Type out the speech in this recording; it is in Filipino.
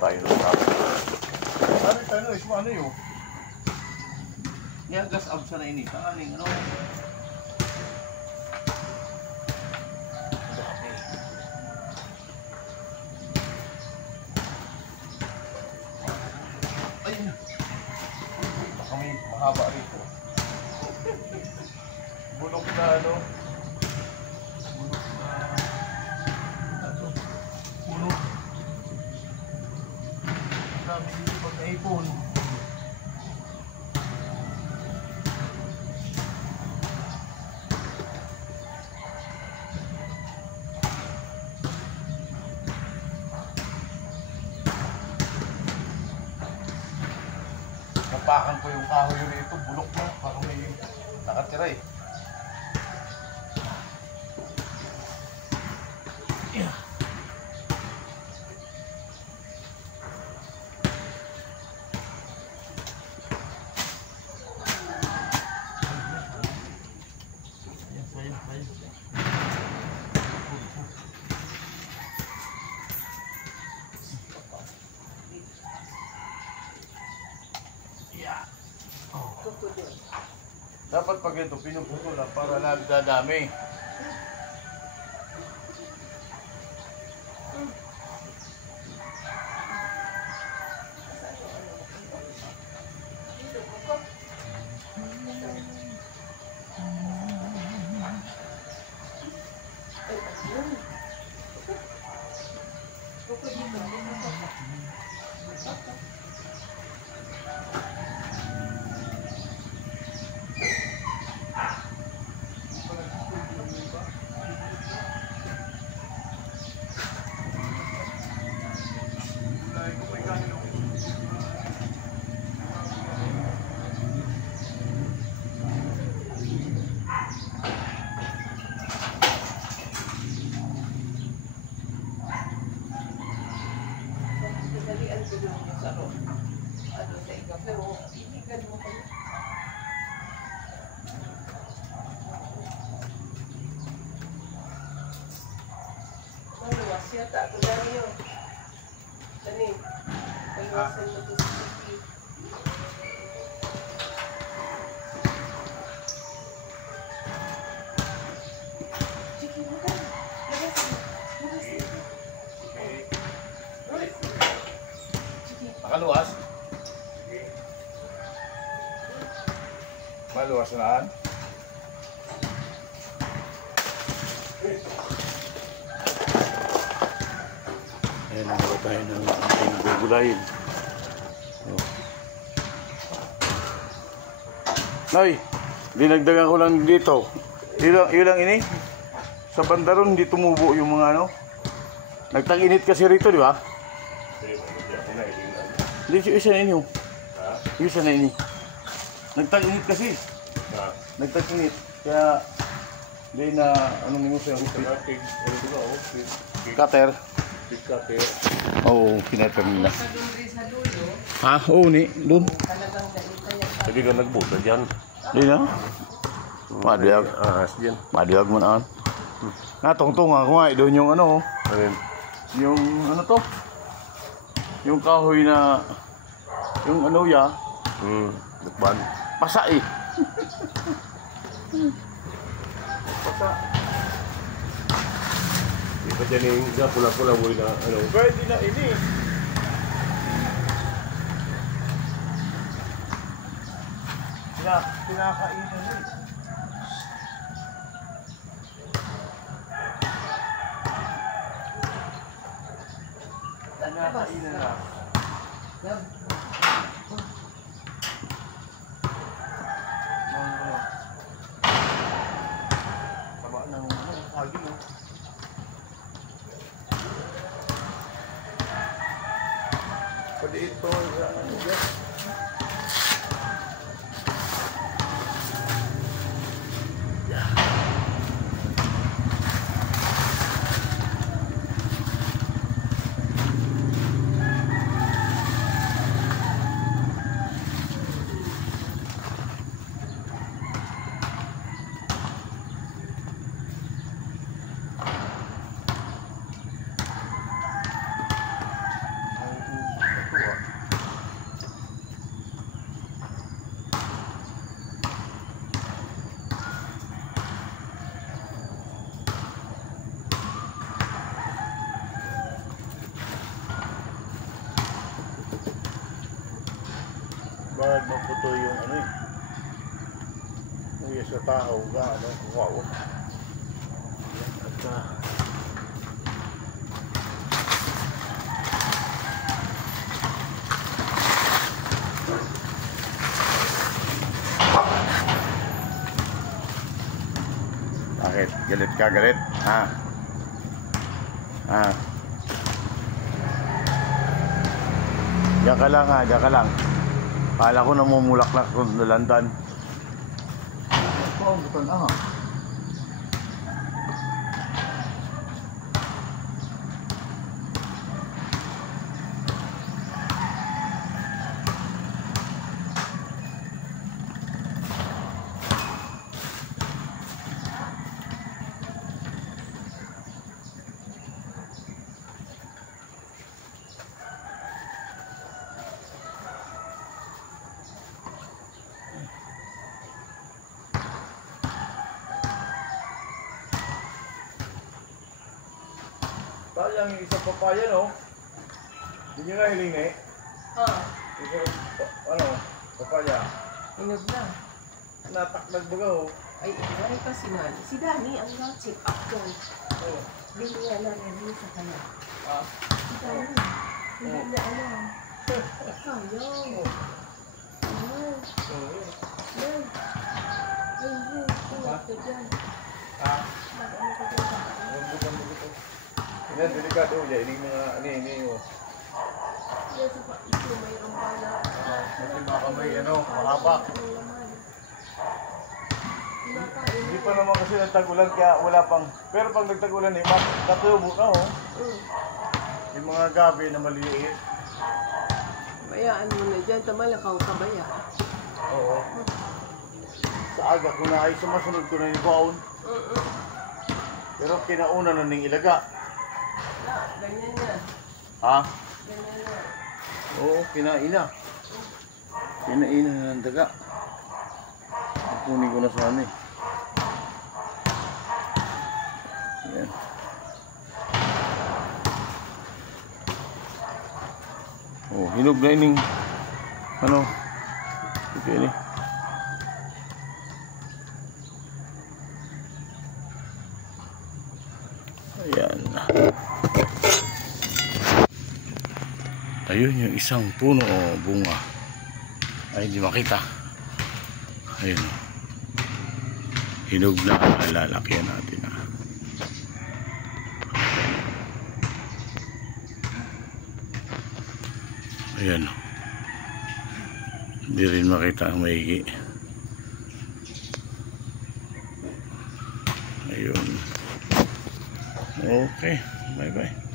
tayo ng sabi. Ano, ano yun? Yan, gas absa na ini. Kaning, ano? Ayun. Baka may mahaba rito. Bulok na, ano? Bulok na... Ano? Bulok. Sabi dito pag naipon. Napakan ko yung kahoy rito, bulok na, baka may nakatira eh. Yeah. Dapat pag ito pinuputo lang para nagdadami. Yata, ito dami yun. Tani, paliwasan na ito sa city. Sige, makan. Makaluwas? Maluwas naan? Ayan, nagawa tayo ng ating gugulayin. Nay, dinagdagan ko lang dito. Ilang ini? Sa bandaron, hindi tumubo yung mga ano. Nagtag-init kasi rito, di ba? Hindi, isa na ini. Isa na ini. Nagtag-init kasi. Nagtag-init. Kaya, hindi na, anong minuto yung upit? Cutter. Cutter. Oo, kinater nila. Ha? Oo, ni. Doon. Hindi ka nagbuta dyan. Hindi na? Madiyag. Madiyag mo na. Natungtong ako nga. Doon yung ano. Yung ano to? Yung kahoy na... Yung ano ya. Lukban. Pasa eh. Pasa. Di ba dyan yung pula-pula mo na ano? Pwede na ini. Pinakainan eh. Pinakainan na. Taba ng hagi mo. Pwede ito ano dyan. Bakit maputo yung ano eh. Uya sa tao ga ano, wow. Bakit? Galit ka, galit? Ha? Ha? Diyan ka lang ha, diyan ka lang. Kala ko namumulaklak kung nalandan. Oh, bukan ha. Sayang yung isang papaya, no? Hindi nyo na hiling eh. Isang, ano, papaya. Inog na. Nataklag baga, oh. Ay, iwari pa si Nani. Si Dani, ang check up dyan. Oh. Bili nga lang yan sa kanya. Ah. Si Dani, hindi niya alam. Sayang. Ay, ay. Ay, tulad ka dyan. Ah. Mag-ano ka dyan sa kanya. Bukan. Yan, delikado. Yan, yung mga, ano, oh. Yan sa ito, mayroong pala. Kasi baka may, ano, mahaba. Hindi pa naman kasi nagtag-ulan kaya wala pang, pero pag nagtag-ulan eh, katubo ka, oh. Yung mga gabi na maliliit. Bayaan mo na dyan, tamalakaw ka baya. Oo. Sa aga ko na ay sumasunod ko na yung baon. Pero kinauna na ning ilaga. Ganyan na. Ha? Ganyan na. Oo, kinaina. Kinaina na ng daga. Kunin ko na sa ano eh. Yan. Oh, hinog na ining ano? Okay ni. Ayan. Ayun yung isang puno o bunga. Ay, hindi makita. Ayun. Hinog na, lalakyan natin. Ayan. Hindi rin makita ang maigi. Ayun. Okay. Bye-bye.